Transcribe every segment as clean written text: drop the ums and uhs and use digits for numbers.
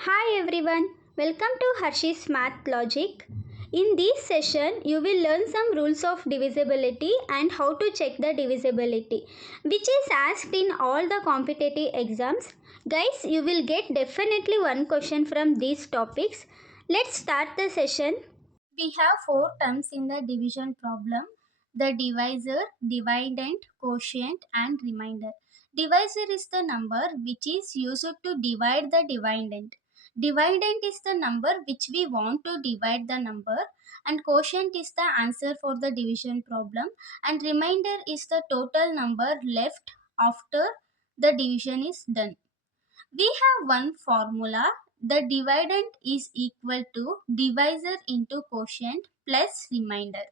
Hi everyone, welcome to Harshy's Math Logic. In this session, you will learn some rules of divisibility and how to check the divisibility, which is asked in all the competitive exams. Guys, you will get definitely one question from these topics. Let's start the session. We have four terms in the division problem: the divisor, dividend, quotient, and remainder. Divisor is the number which is used to divide the dividend. Dividend is the number which we want to divide the number, and quotient is the answer for the division problem, and remainder is the total number left after the division is done. We have one formula. The dividend is equal to divisor into quotient plus remainder.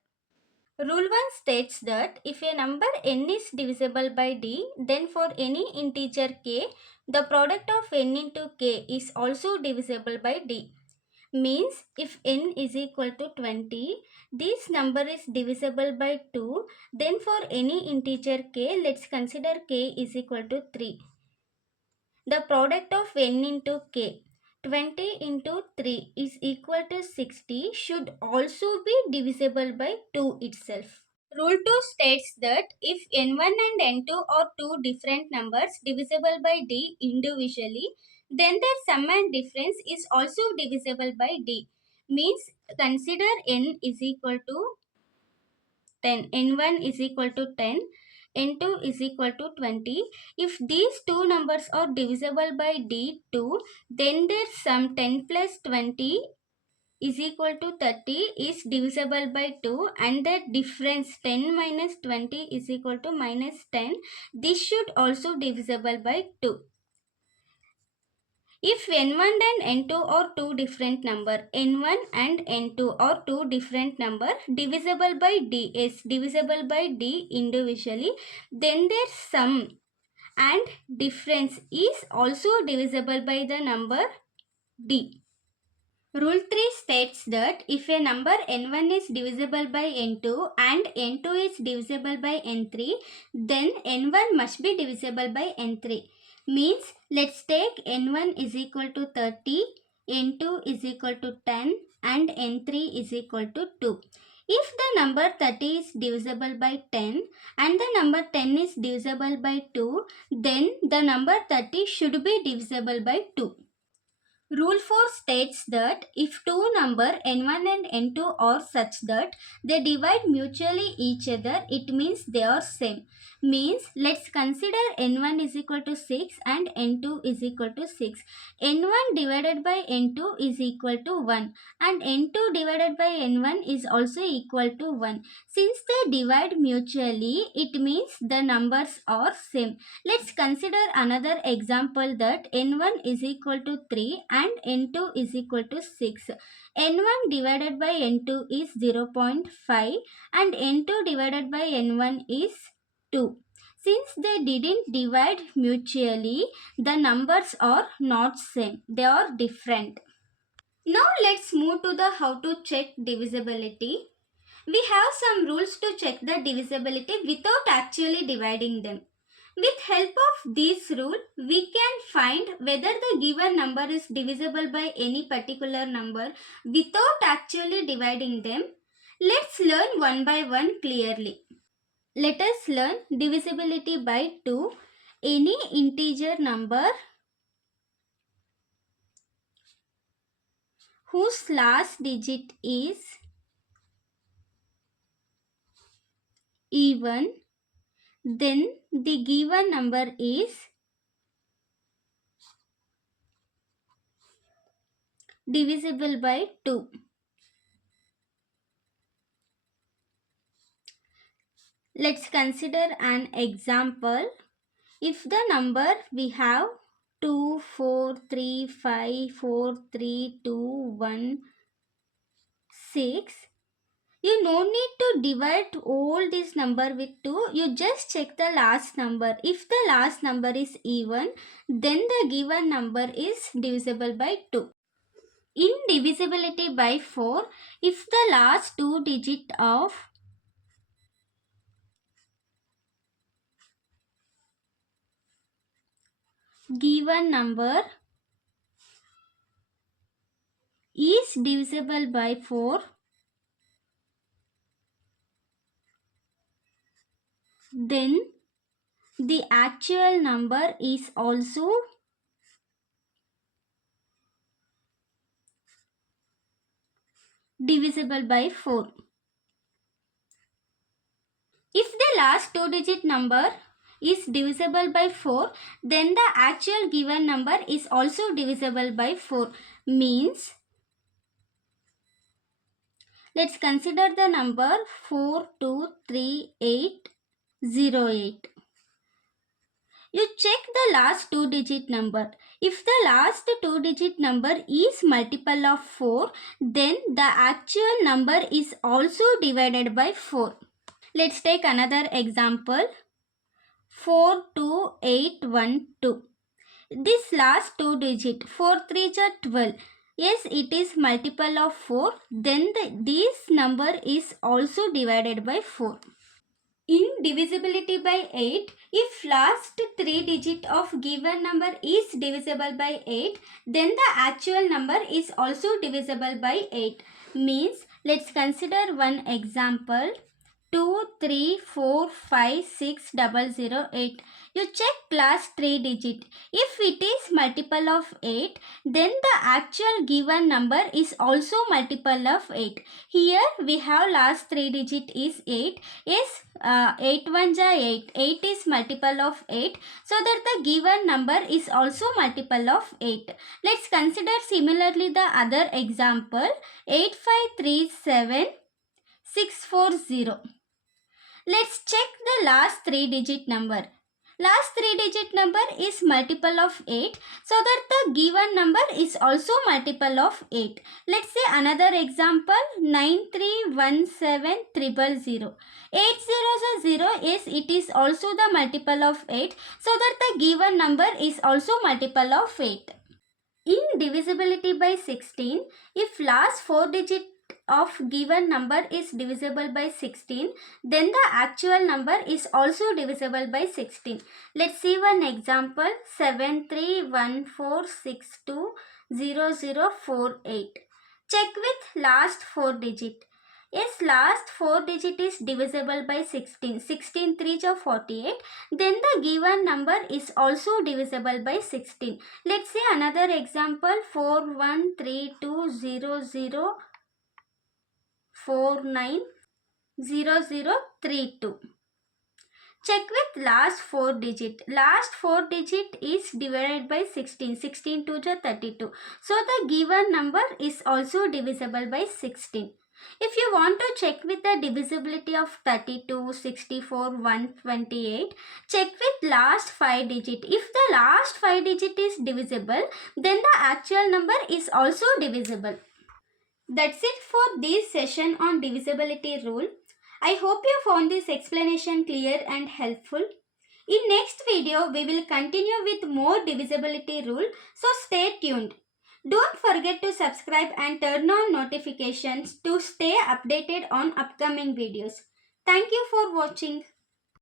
Rule 1 states that if a number n is divisible by d, then for any integer k, the product of n into k is also divisible by d. Means if n is equal to 20, this number is divisible by 2, then for any integer k, let's consider k is equal to 3. The product of n into k, 20 into 3 is equal to 60, should also be divisible by 2 itself. Rule 2 states that if n1 and n2 are two different numbers divisible by d individually, then their sum and difference is also divisible by d. Means consider n is equal to 10, n1 is equal to 10, n2 is equal to 20. If these two numbers are divisible by d2, then their sum 10 plus 20 is equal to 30 is divisible by 2, and the difference 10 minus 20 is equal to minus 10. This should also divisible by 2. If n1 and n2 are two different number, n1 and n2 are two different number divisible by d is divisible by d individually, then their sum and difference is also divisible by the number d. Rule 3 states that if a number n1 is divisible by n2 and n2 is divisible by n3, then n1 must be divisible by n3. Means let's take n1 is equal to 30, n2 is equal to 10 and n3 is equal to 2. If the number 30 is divisible by 10 and the number 10 is divisible by 2, then the number 30 should be divisible by 2. Rule 4 states that if two number n1 and n2 are such that they divide mutually each other, it means they are same. Means let's consider n1 is equal to 6 and n2 is equal to 6. n1 divided by n2 is equal to 1 and n2 divided by n1 is also equal to 1. Since they divide mutually, it means the numbers are same. Let's consider another example that n1 is equal to 3 and n2 is equal to 6. n1 divided by n2 is 0.5 and n2 divided by n1 is 2. Since they didn't divide mutually, the numbers are not same. They are different. Now let's move to the how to check divisibility. We have some rules to check the divisibility without actually dividing them. With help of this rule, we can find whether the given number is divisible by any particular number without actually dividing them. Let's learn one by one clearly. Let us learn divisibility by 2. Any integer number whose last digit is even, then the given number is divisible by 2. Let's consider an example. If the number we have 2, 4, 3, 5, 4, 3, 2, 1, 6, you no need to divide all this number with 2. You just check the last number. If the last number is even, then the given number is divisible by 2. In divisibility by 4, if the last two digit of given number is divisible by 4, then the actual number is also divisible by 4. If the last 2-digit number is divisible by 4, then the actual given number is also divisible by 4. Means, let's consider the number 423808. You check the last 2-digit number. If the last 2-digit number is multiple of 4, then the actual number is also divided by 4. Let's take another example. 42812. This last 2-digit 4 3 are 12. Yes, it is multiple of 4. Then this number is also divided by 4. In divisibility by 8, if last 3-digit of given number is divisible by 8, then the actual number is also divisible by 8. Means, let's consider one example. 2345608. You check last 3-digit. If it is multiple of 8, then the actual given number is also multiple of 8. Here we have last 3-digit is 8. Yes, 8 1 ja 8. 8 is multiple of 8. So that the given number is also multiple of 8. Let's consider similarly the other example. 8537640. Let's check the last 3-digit number. Last 3-digit number is multiple of 8, so that the given number is also multiple of 8. Let's say another example. 9317000. 8 zeros are 0. Yes, it is also the multiple of 8, so that the given number is also multiple of 8. In divisibility by 16, if last 4-digit of given number is divisible by 16, then the actual number is also divisible by 16. Let's see one example. 7314620048. Check with last 4-digit. Yes, last 4-digit is divisible by 16. 16 3 are 48. Then the given number is also divisible by 16. Let's see another example. 413200490032. Check with last 4-digit. Last 4-digit is divided by 16. 16 2 are 32. So the given number is also divisible by 16. If you want to check with the divisibility of 32, 64, 128, check with last 5-digit. If the last 5-digit is divisible, then the actual number is also divisible. That's it for this session on divisibility rule. I hope you found this explanation clear and helpful. In next video, we will continue with more divisibility rule, so stay tuned. Don't forget to subscribe and turn on notifications to stay updated on upcoming videos. Thank you for watching.